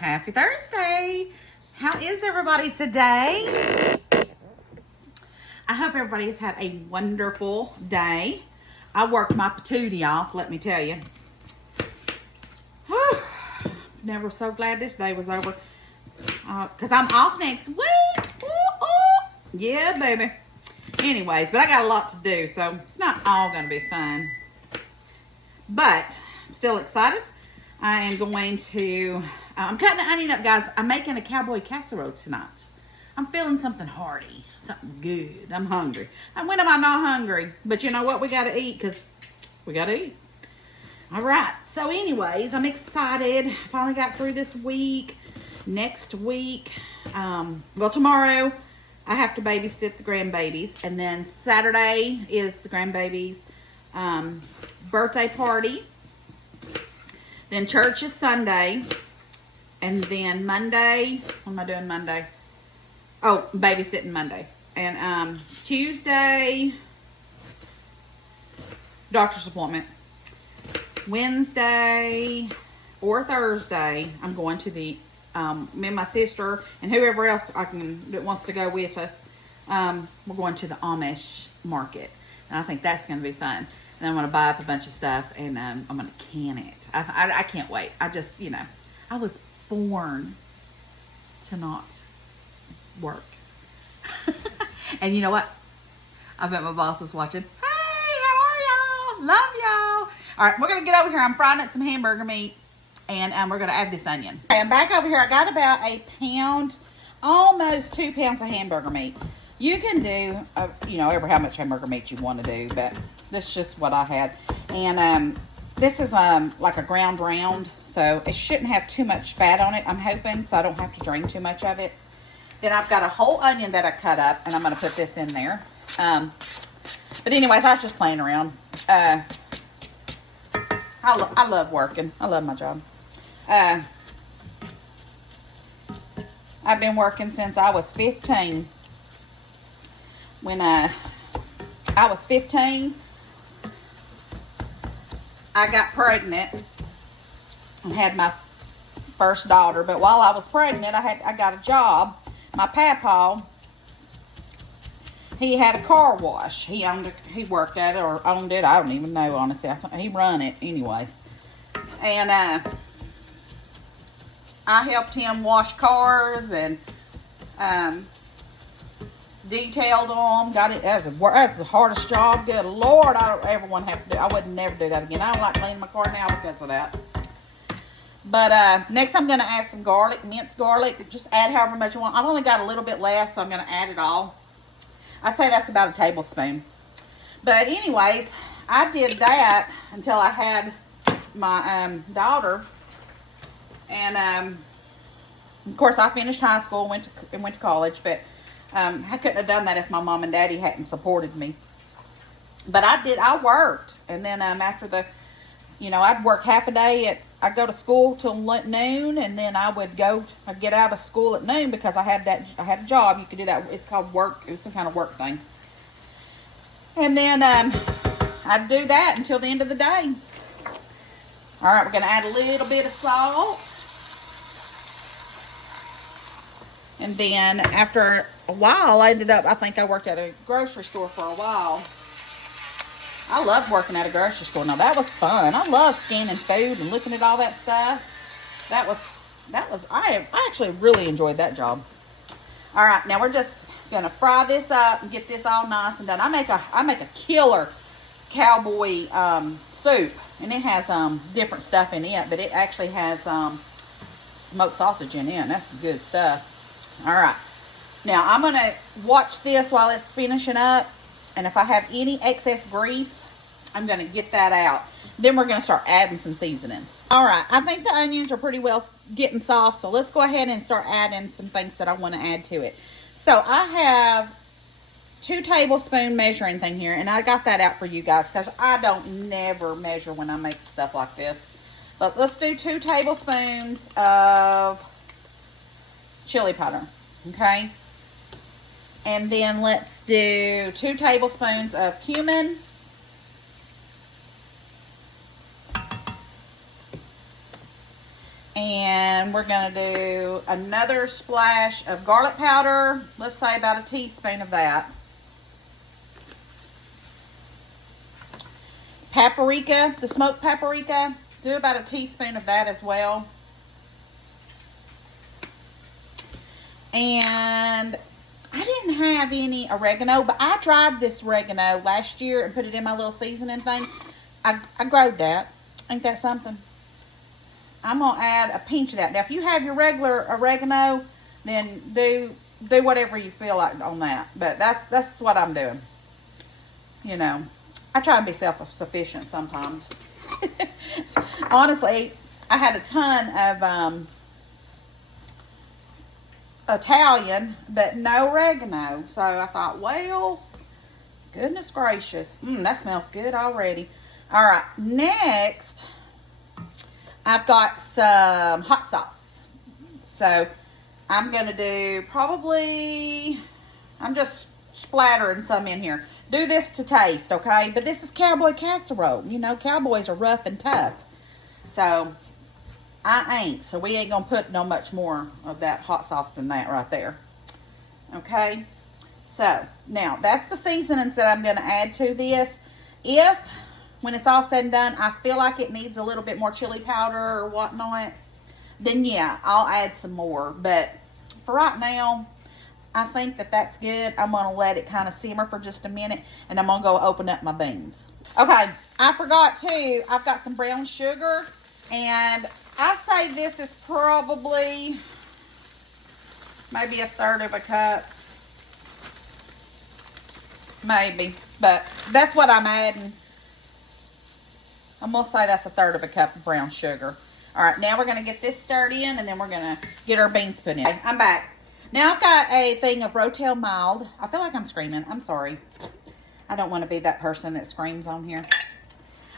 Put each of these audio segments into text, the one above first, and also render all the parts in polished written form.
Happy Thursday. How is everybody today? I hope everybody's had a wonderful day. I worked my patootie off, let me tell you. Whew. Never so glad this day was over. Because I'm off next week. Ooh, ooh. Yeah, baby. Anyways, but I got a lot to do, so it's not all going to be fun. But I'm still excited. I am going to... I'm cutting the onion up, guys. I'm making a Cowboy Casserole tonight. I'm feeling something hearty, something good. I'm hungry. When am I not hungry? But you know what? We got to eat because we got to eat. All right. So anyways, I'm excited. Finally got through this week. Next week, well, tomorrow I have to babysit the grandbabies. And then Saturday is the grandbabies' birthday party. Then church is Sunday. And then Monday, what am I doing Monday? Oh, babysitting Monday. And Tuesday, doctor's appointment. Wednesday or Thursday, I'm going to the, me and my sister and whoever else that wants to go with us, we're going to the Amish market. And I think that's going to be fun. And I'm going to buy up a bunch of stuff and I'm going to can it. I can't wait. I just, you know, I was born to not work. And you know what? I bet my boss is watching. Hey, how are y'all? Love y'all. All right, we're going to get over here. I'm frying up some hamburger meat, and we're going to add this onion. Okay, I'm back over here. I got about a pound, almost 2 pounds of hamburger meat. You can do, you know, ever how much hamburger meat you want to do, but this is just what I had. And this is like a ground round, so it shouldn't have too much fat on it, I'm hoping, so I don't have to drain too much of it. Then I've got a whole onion that I cut up, and I'm going to put this in there. But anyways, I was just playing around. I love working. I love my job. I've been working since I was 15. When I was 15, I got pregnant and had my first daughter. But while I was pregnant, I got a job. My papa, he had a car wash. He owned it. He worked at it or owned it. I don't even know, honestly. He run it anyways. And I helped him wash cars and detailed them. Got it as the hardest job. Good Lord, I don't ever want to have to do. I would never do that again. I don't like cleaning my car now because of that. But next I'm going to add some garlic, minced garlic. Just add however much you want. I've only got a little bit left, so I'm going to add it all. I'd say that's about a tablespoon. But anyways, I did that until I had my daughter. And of course I finished high school and went to college. But I couldn't have done that if my mom and daddy hadn't supported me. But I worked. And then after you know, I'd work half a day I'd go to school till noon, and then I'd get out of school at noon because I had a job. You could do that. It's called work. It was some kind of work thing. And then I'd do that until the end of the day. All right, we're going to add a little bit of salt. And then after a while, I think I worked at a grocery store for a while. I loved working at a grocery store. Now, that was fun. I love scanning food and looking at all that stuff. I actually really enjoyed that job. All right, now we're just going to fry this up and get this all nice and done. I make a killer cowboy soup, and it has different stuff in it, but it actually has smoked sausage in it, and that's some good stuff. All right. Now, I'm going to watch this while it's finishing up. And if I have any excess grease, I'm going to get that out. Then we're going to start adding some seasonings. All right. I think the onions are pretty well getting soft. So let's go ahead and start adding some things that I want to add to it. So I have 2 tablespoon measuring thing here. And I got that out for you guys because I don't never measure when I make stuff like this. But let's do 2 tablespoons of chili powder. Okay. And then let's do 2 tablespoons of cumin. And we're going to do another splash of garlic powder. Let's say about a teaspoon of that. Paprika, the smoked paprika, do about a teaspoon of that as well. And I didn't have any oregano, but I dried this oregano last year and put it in my little seasoning thing. I growed that. Ain't that something? I'm going to add a pinch of that. Now, if you have your regular oregano, then do whatever you feel like on that. But that's what I'm doing. You know, I try and be self-sufficient sometimes. Honestly, I had a ton of Italian, but no oregano. So I thought, well, goodness gracious. That smells good already. All right, next, I've got some hot sauce. So I'm going to do probably, I'm just splattering some in here. Do this to taste, okay? But this is Cowboy Casserole. You know, cowboys are rough and tough. So I ain't. So we ain't going to put no much more of that hot sauce than that right there. Okay? So now that's the seasonings that I'm going to add to this. If, when it's all said and done, I feel like it needs a little bit more chili powder or whatnot, then yeah, I'll add some more. But for right now, I think that that's good. I'm going to let it kind of simmer for just a minute, and I'm going to go open up my beans. Okay, I forgot too, I've got some brown sugar, and I say this is probably maybe a third of a cup. Maybe, but that's what I'm adding. I'm going to say that's a third of a cup of brown sugar. All right, now we're going to get this stirred in, and then we're going to get our beans put in. Okay, I'm back. Now I've got a thing of Rotel mild. I feel like I'm screaming. I'm sorry. I don't want to be that person that screams on here.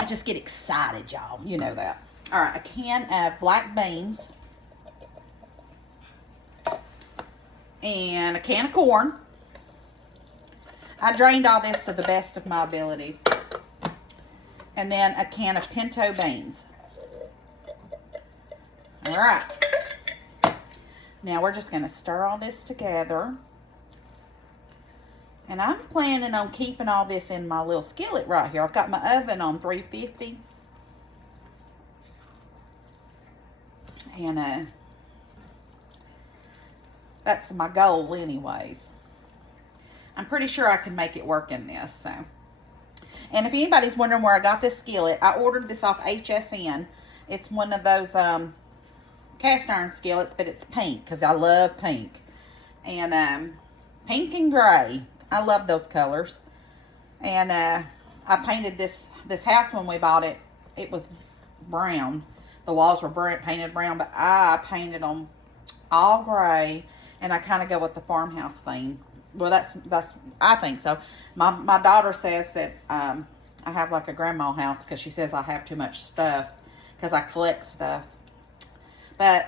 I just get excited, y'all. You know that. All right, a can of black beans. And a can of corn. I drained all this to the best of my abilities. And then a can of pinto beans. All right. Now we're just going to stir all this together. And I'm planning on keeping all this in my little skillet right here. I've got my oven on 350. And that's my goal anyways. I'm pretty sure I can make it work in this. So, and if anybody's wondering where I got this skillet, I ordered this off HSN. It's one of those cast iron skillets, but it's pink because I love pink. And pink and gray. I love those colors. And I painted this house when we bought it. It was brown. The walls were painted brown, but I painted them all gray. And I kind of go with the farmhouse theme. Well, that's I think so. My daughter says that I have like a grandma house because she says I have too much stuff because I collect stuff. But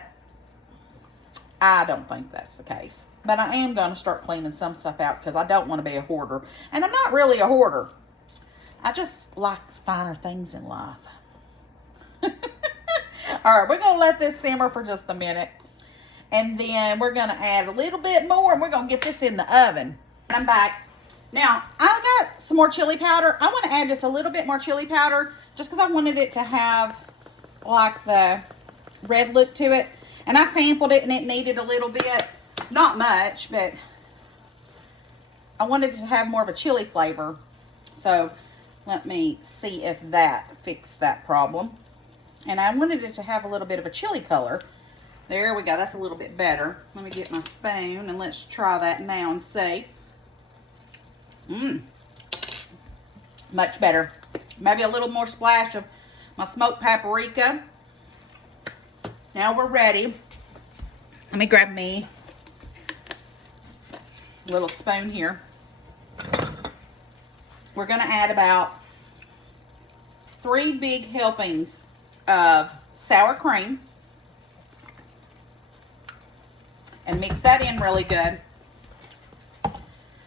I don't think that's the case. But I am going to start cleaning some stuff out because I don't want to be a hoarder. And I'm not really a hoarder. I just like finer things in life. All right, we're going to let this simmer for just a minute. And then we're going to add a little bit more, and we're going to get this in the oven. I'm back. Now, I got some more chili powder. I want to add just a little bit more chili powder just because I wanted it to have like the red look to it. And I sampled it, and it needed a little bit. Not much, but I wanted it to have more of a chili flavor. So, let me see if that fixed that problem. And I wanted it to have a little bit of a chili color. There we go. That's a little bit better. Let me get my spoon and let's try that now and see. Much better. Maybe a little more splash of my smoked paprika. Now we're ready. Let me grab me a little spoon here. We're going to add about 3 big helpings of sour cream. And mix that in really good.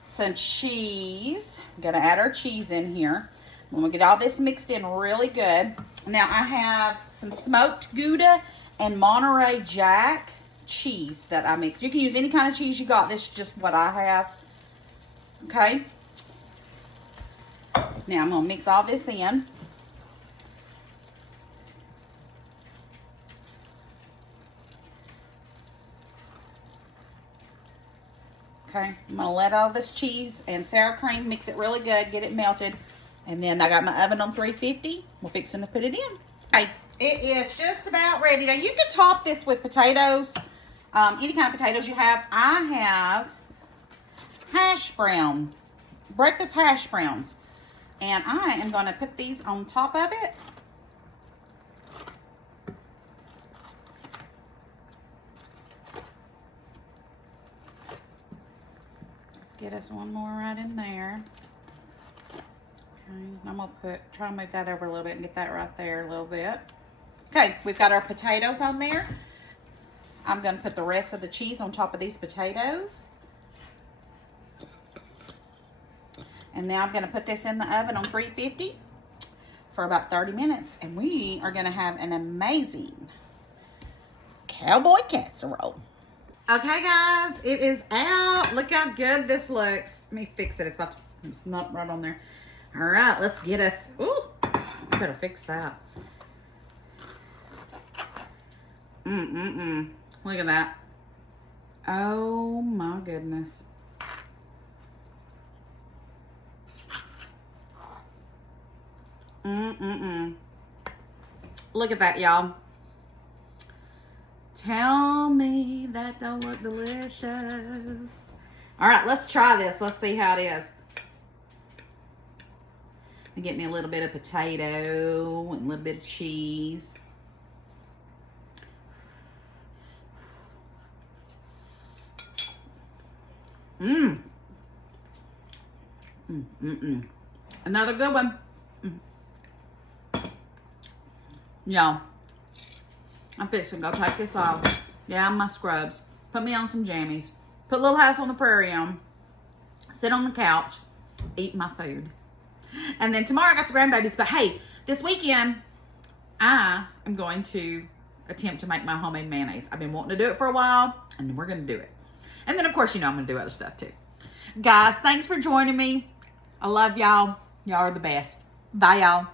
Some cheese. I'm going to add our cheese in here. When we get all this mixed in really good. Now I have some smoked Gouda and Monterey Jack cheese that I mix. You can use any kind of cheese you got. This is just what I have. Okay. Now I'm going to mix all this in. Okay, I'm going to let all this cheese and sour cream, mix it really good, get it melted. And then I got my oven on 350. We're fixing to put it in. Okay, it is just about ready. Now, you can top this with potatoes, any kind of potatoes you have. I have breakfast hash browns. And I am going to put these on top of it. Get us one more right in there. Okay, I'm gonna try and move that over a little bit and get that right there a little bit. Okay, we've got our potatoes on there. I'm gonna put the rest of the cheese on top of these potatoes. And now I'm gonna put this in the oven on 350 for about 30 minutes. And we are gonna have an amazing cowboy casserole. Okay, guys, it is out. Look how good this looks. Let me fix it. It's not right on there. All right, let's get us. Ooh, I better fix that. Look at that. Oh my goodness. Look at that, y'all. Tell me that don't look delicious. All right, let's try this. Let's see how it is. Get me a little bit of potato and a little bit of cheese. Another good one. Y'all, I'm fixing to go take this off. Down my scrubs. Put me on some jammies. Put Little House on the Prairie on. Sit on the couch. Eat my food. And then tomorrow I got the grandbabies. But hey, this weekend, I am going to attempt to make my homemade mayonnaise. I've been wanting to do it for a while, and we're going to do it. And then, of course, you know I'm going to do other stuff too. Guys, thanks for joining me. I love y'all. Y'all are the best. Bye, y'all.